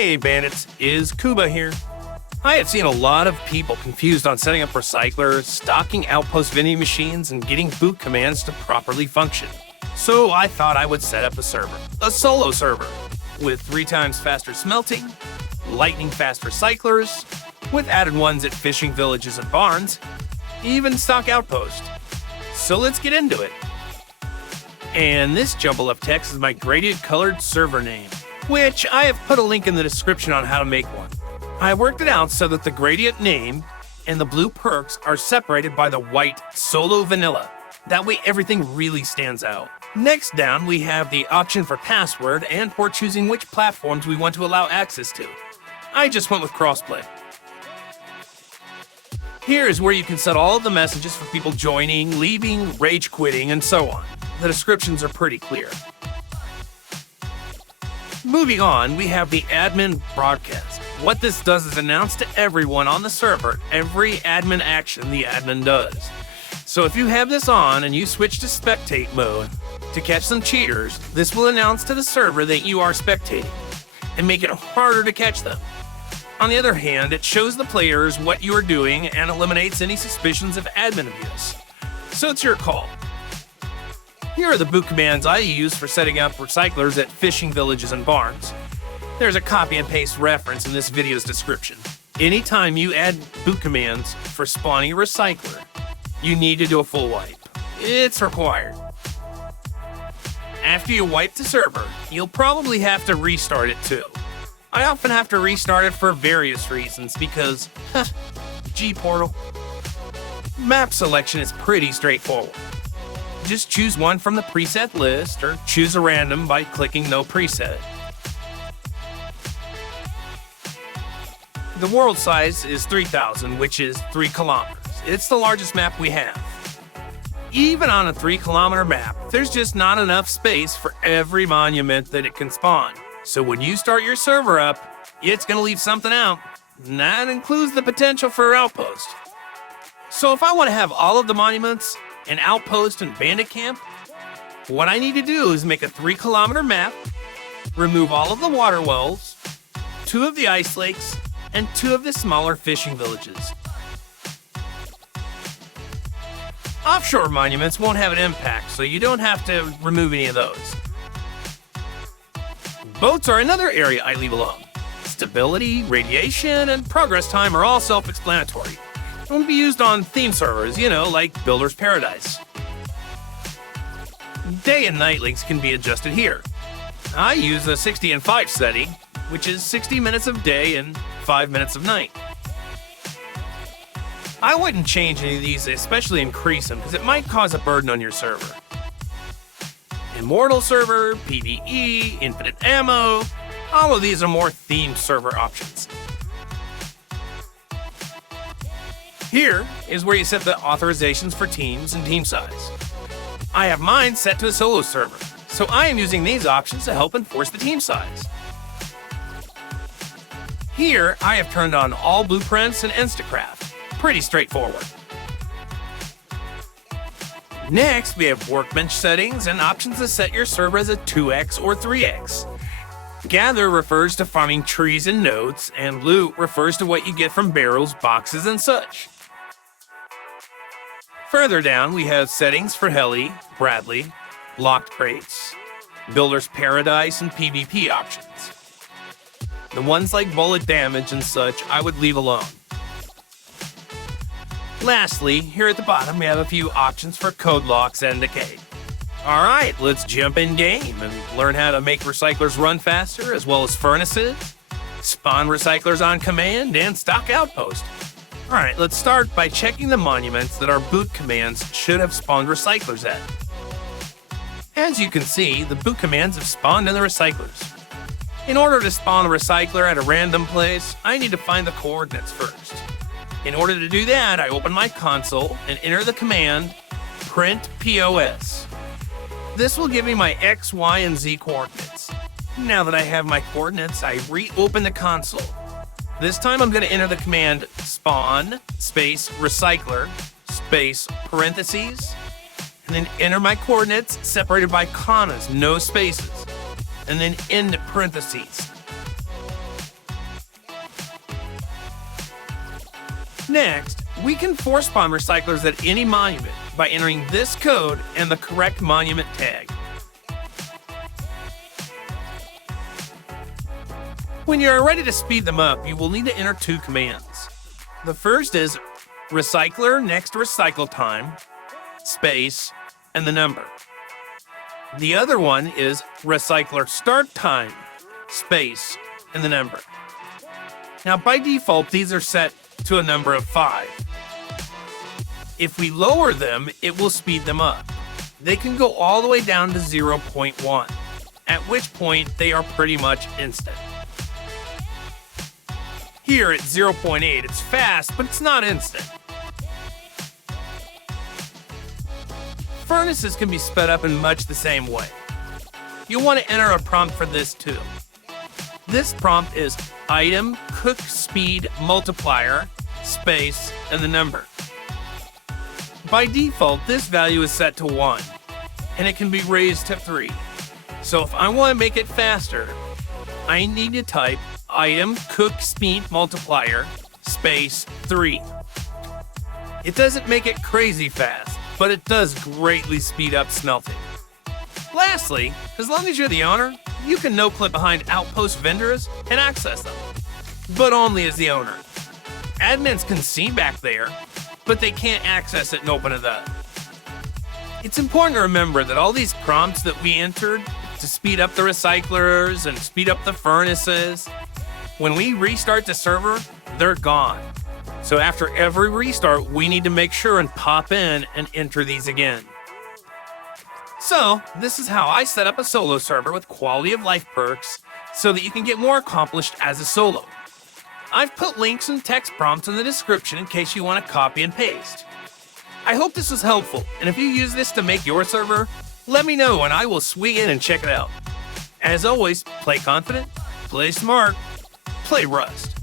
Hey Bandits, is Kuba here. I have seen a lot of people confused on setting up recyclers, stocking outpost vending machines, and getting boot commands to properly function. So I thought I would set up a server, a solo server, with 3 times faster smelting, lightning fast recyclers, with added ones at fishing villages and barns, even stock outpost. So let's get into it. And this jumble of text is my gradient colored server name, which I have put a link in the description on how to make one. I worked it out so that the gradient name and the blue perks are separated by the white solo vanilla. That way everything really stands out. Next down, we have the option for password and for choosing which platforms we want to allow access to. I just went with crossplay. Here is where you can set all of the messages for people joining, leaving, rage quitting, and so on. The descriptions are pretty clear. Moving on, we have the admin broadcast. What this does is announce to everyone on the server every admin action the admin does. So if you have this on and you switch to spectate mode to catch some cheaters, this will announce to the server that you are spectating and make it harder to catch them. On the other hand, it shows the players what you are doing and eliminates any suspicions of admin abuse. So it's your call. Here are the boot commands I use for setting up recyclers at fishing villages and barns. There's a copy and paste reference in this video's description. Anytime you add boot commands for spawning a recycler, you need to do a full wipe. It's required. After you wipe the server, you'll probably have to restart it too. I often have to restart it for various reasons because, G-Portal. Map selection is pretty straightforward. Just choose one from the preset list or choose a random by clicking no preset. The world size is 3,000, which is 3 kilometers. It's the largest map we have. Even on a 3-kilometer map, there's just not enough space for every monument that it can spawn. So when you start your server up, it's going to leave something out. And that includes the potential for outpost. So if I want to have all of the monuments, an outpost, and bandit camp, what I need to do is make a 3-kilometer map, remove all of the water wells, 2 of the ice lakes, and 2 of the smaller fishing villages. Offshore monuments won't have an impact, so you don't have to remove any of those. Boats are another area I leave alone. Stability, radiation, and progress time are all self-explanatory. It won't be used on theme servers, like Builder's Paradise. Day and night links can be adjusted here. I use a 60 and 5 setting, which is 60 minutes of day and 5 minutes of night. I wouldn't change any of these, especially increase them, because it might cause a burden on your server. Immortal server, PvE, infinite ammo, all of these are more themed server options. Here is where you set the authorizations for teams and team size. I have mine set to a solo server, so I am using these options to help enforce the team size. Here, I have turned on all blueprints and Instacraft. Pretty straightforward. Next, we have workbench settings and options to set your server as a 2x or 3x. Gather refers to farming trees and nodes, and loot refers to what you get from barrels, boxes, and such. Further down, we have settings for heli, Bradley, locked crates, Builder's Paradise, and PvP options. The ones like bullet damage and such, I would leave alone. Lastly, here at the bottom, we have a few options for code locks and decay. Alright, let's jump in game and learn how to make recyclers run faster, as well as furnaces, spawn recyclers on command, and stock outpost. Alright, let's start by checking the monuments that our boot commands should have spawned recyclers at. As you can see, the boot commands have spawned in the recyclers. In order to spawn a recycler at a random place, I need to find the coordinates first. In order to do that, I open my console and enter the command printpos. This will give me my X, Y, and Z coordinates. Now that I have my coordinates, I reopen the console. This time I'm going to enter the command spawn space recycler space parentheses, and then enter my coordinates separated by commas, no spaces, and then end parentheses. Next, we can force spawn recyclers at any monument by entering this code and the correct monument tag. When you're ready to speed them up, you will need to enter two commands. The first is recyclerstarttime, space, and the number. The other one is recyclerstarttime, space, and the number. Now, by default, these are set to a number of 5. If we lower them, it will speed them up. They can go all the way down to 0.1, at which point they are pretty much instant. Here at 0.8, it's fast, but it's not instant. Furnaces can be sped up in much the same way. You'll want to enter a prompt for this too. This prompt is itemcookspeedmultiplier, space, and the number. By default, this value is set to 1, and it can be raised to 3. So if I want to make it faster, I need to type itemcookspeedmultiplier, space, 3. It doesn't make it crazy fast, but it does greatly speed up smelting. Lastly, as long as you're the owner, you can no-clip behind outpost vendors and access them, but only as the owner. Admins can see back there, but they can't access it and open it up. It's important to remember that all these prompts that we entered to speed up the recyclers and speed up the furnaces, when we restart the server, they're gone. So after every restart, we need to make sure and pop in and enter these again. So this is how I set up a solo server with quality of life perks so that you can get more accomplished as a solo. I've put links and text prompts in the description in case you want to copy and paste. I hope this was helpful, and if you use this to make your server, let me know and I will swing in and check it out. As always, play confident, play smart, play Rust.